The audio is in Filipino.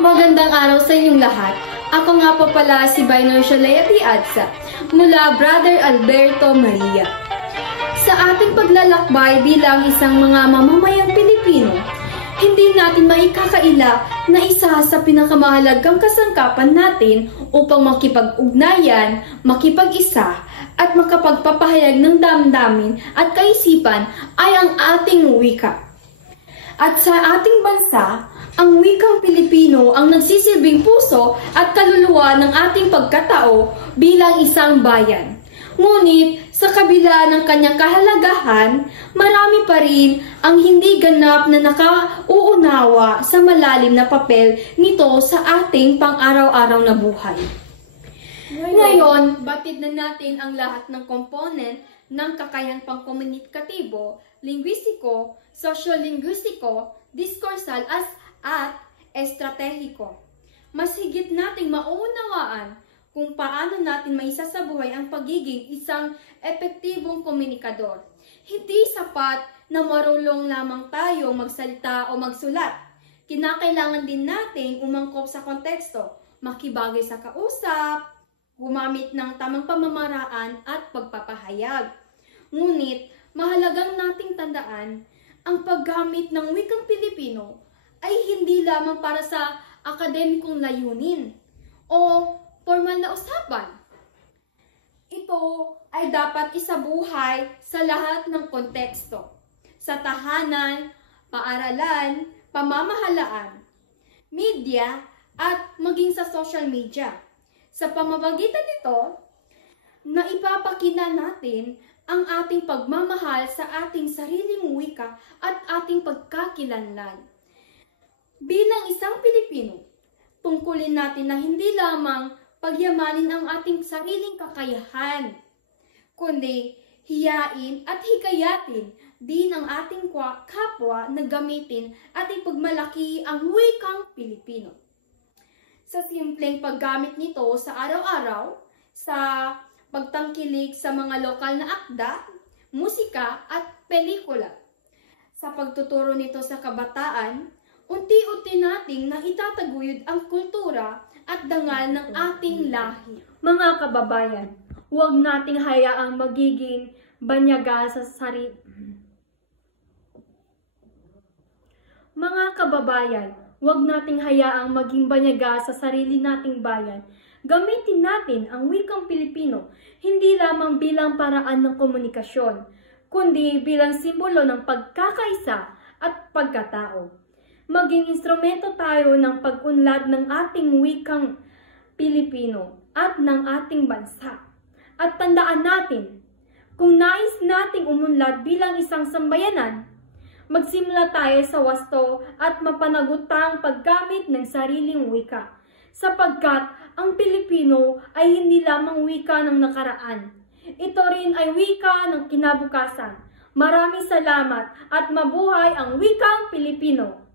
Magandang araw sa inyong lahat. Ako nga po pala si Binor Shalaya Piazza mula Brother Alberto Maria. Sa ating paglalakbay bilang isang mga mamamayang Pilipino, hindi natin maikakaila na isa sa pinakamahalagang kasangkapan natin upang makipag-ugnayan, makipag-isa, at makapagpapahayag ng damdamin at kaisipan ay ang ating wika. At sa ating bansa, ang wikang Pilipino ang nagsisilbing puso at kaluluwa ng ating pagkatao bilang isang bayan. Ngunit, sa kabila ng kanyang kahalagahan, marami pa rin ang hindi ganap na nakauunawa sa malalim na papel nito sa ating pang-araw-araw na buhay. Ngayon, batid na natin ang lahat ng component ng kakayahan pangkomunikatibo, lingwistiko, socio-lingwistiko, diskursal at estratehiko. Mas higit nating mauunawaan kung paano natin maisasabuhay ang pagiging isang epektibong komunikador. Hindi sapat na marunong lamang tayo magsalita o magsulat. Kinakailangan din nating umangkop sa konteksto, makibagay sa kausap, gumamit ng tamang pamamaraan at pagpapahayag. Ngunit, mahalagang nating tandaan, ang paggamit ng wikang Pilipino ay hindi lamang para sa akademikong layunin o formal na usapan. Ito ay dapat isabuhay sa lahat ng konteksto, sa tahanan, paaralan, pamamahalaan, media, at maging sa social media. Sa pamamagitan nito, naipapakita natin ang ating pagmamahal sa ating sariling wika at ating pagkakilanlan. Bilang isang Pilipino, tungkulin natin na hindi lamang pagyamanin ang ating sariling kakayahan, kundi hiyain at hikayatin din ang ating kapwa na gamitin at ipagmalaki ang wikang Pilipino. Sa simpleng paggamit nito sa araw-araw, sa pagtangkilik sa mga lokal na akda, musika at pelikula. Sa pagtuturo nito sa kabataan, unti-unti nating naitataguyod ang kultura at dangal ng ating lahi. Mga kababayan, huwag nating hayaang magiging banyaga sa sarili. Mga kababayan, huwag nating hayaang maging banyaga sa sarili nating bayan. Gamitin natin ang wikang Pilipino hindi lamang bilang paraan ng komunikasyon, kundi bilang simbolo ng pagkakaisa at pagkatao. Maging instrumento tayo ng pag-unlad ng ating wikang Pilipino at ng ating bansa. At tandaan natin, kung nais nating umunlad bilang isang sambayanan, magsimula tayo sa wasto at mapanagutang paggamit ng sariling wika. Sapagkat ang Pilipino ay hindi lamang wika ng nakaraan. Ito rin ay wika ng kinabukasan. Maraming salamat at mabuhay ang wikang Pilipino!